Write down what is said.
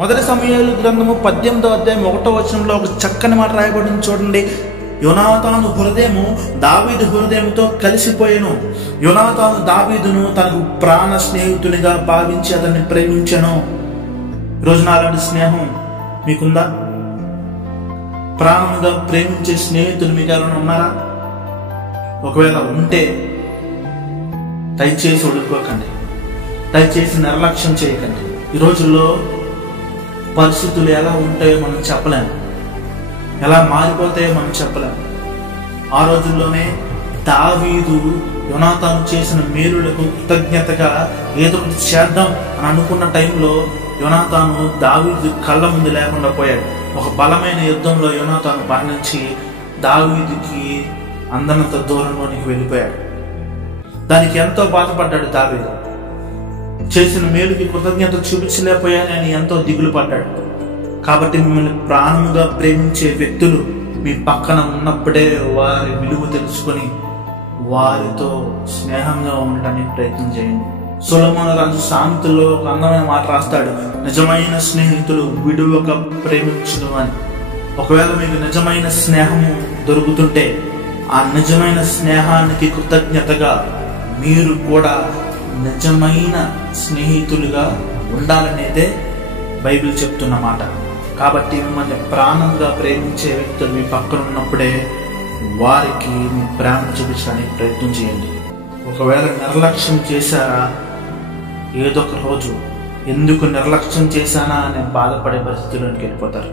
మొదటి సమూయేలు గ్రంథము 18వ అధ్యాయం 1వ వచనంలో ఒక చక్కని మాట రాయబడింది చూడండి. యోనాతాను హృదయము దావీదు హృదయముతో కలిసిపోయాను. యోనాతాను దావీదును తనకు ప్రాణ స్నేహితునిగా భావించి అతన్ని ప్రేమించాను. ఈరోజు అలాంటి స్నేహం మీకుందా? ప్రాణముగా ప్రేమించే స్నేహితులు మీకు ఎవరైనా ఉన్నారా? ఒకవేళ ఉంటే దయచేసి వదులుకోకండి, దయచేసి నిర్లక్ష్యం చేయకండి. ఈ రోజుల్లో పరిస్థితులు ఎలా ఉంటాయో మనం చెప్పలేము, ఎలా మారిపోతాయో మనం చెప్పలేము. ఆ రోజుల్లోనే దావీదు యోనాతాను చేసిన మేలులకు కృతజ్ఞతగా ఏదో ఒకటి చేద్దాం అని అనుకున్న టైంలో యోనాతాను దావీదు కళ్ళ ముందు లేకుండా పోయాడు. ఒక బలమైన యుద్ధంలో యోనాతాను మరణించి దావీదుకి అందనంత దూరంలోనికి వెళ్ళిపోయాడు. దానికి ఎంతో బాధపడ్డాడు దావీదు. చేసిన మేలుకి కృతజ్ఞత చూపించలేకపోయాని అని ఎంతో దిగులు పడ్డాడు. కాబట్టి మిమ్మల్ని ప్రాణముగా ప్రేమించే వ్యక్తులు మీ పక్కన ఉన్నప్పుడే వారి విలువ తెలుసుకొని వారితో స్నేహంగా ఉండడానికి ప్రయత్నం చేయండి. సొలొమోను రాజు సామెతల్లో ఒక అందమైన మాట రాస్తాడు, నిజమైన స్నేహితులు విడువక ప్రేమించును అని. ఒకవేళ మీకు నిజమైన స్నేహము దొరుకుతుంటే ఆ నిజమైన స్నేహానికి కృతజ్ఞతగా మీరు కూడా నిజమైన స్నేహితులుగా ఉండాలనేదే బైబిల్ చెప్తున్న మాట. కాబట్టి మిమ్మల్ని ప్రాణంగా ప్రేమించే వ్యక్తులు మీ పక్కన ఉన్నప్పుడే వారికి మీ ప్రేమ చూపించడానికి ప్రయత్నం చేయండి. ఒకవేళ నిర్లక్ష్యం చేశారా, ఏదో ఒక రోజు ఎందుకు నిర్లక్ష్యం చేశానా అనే బాధపడే పరిస్థితుల్లోకి వెళ్ళిపోతారు.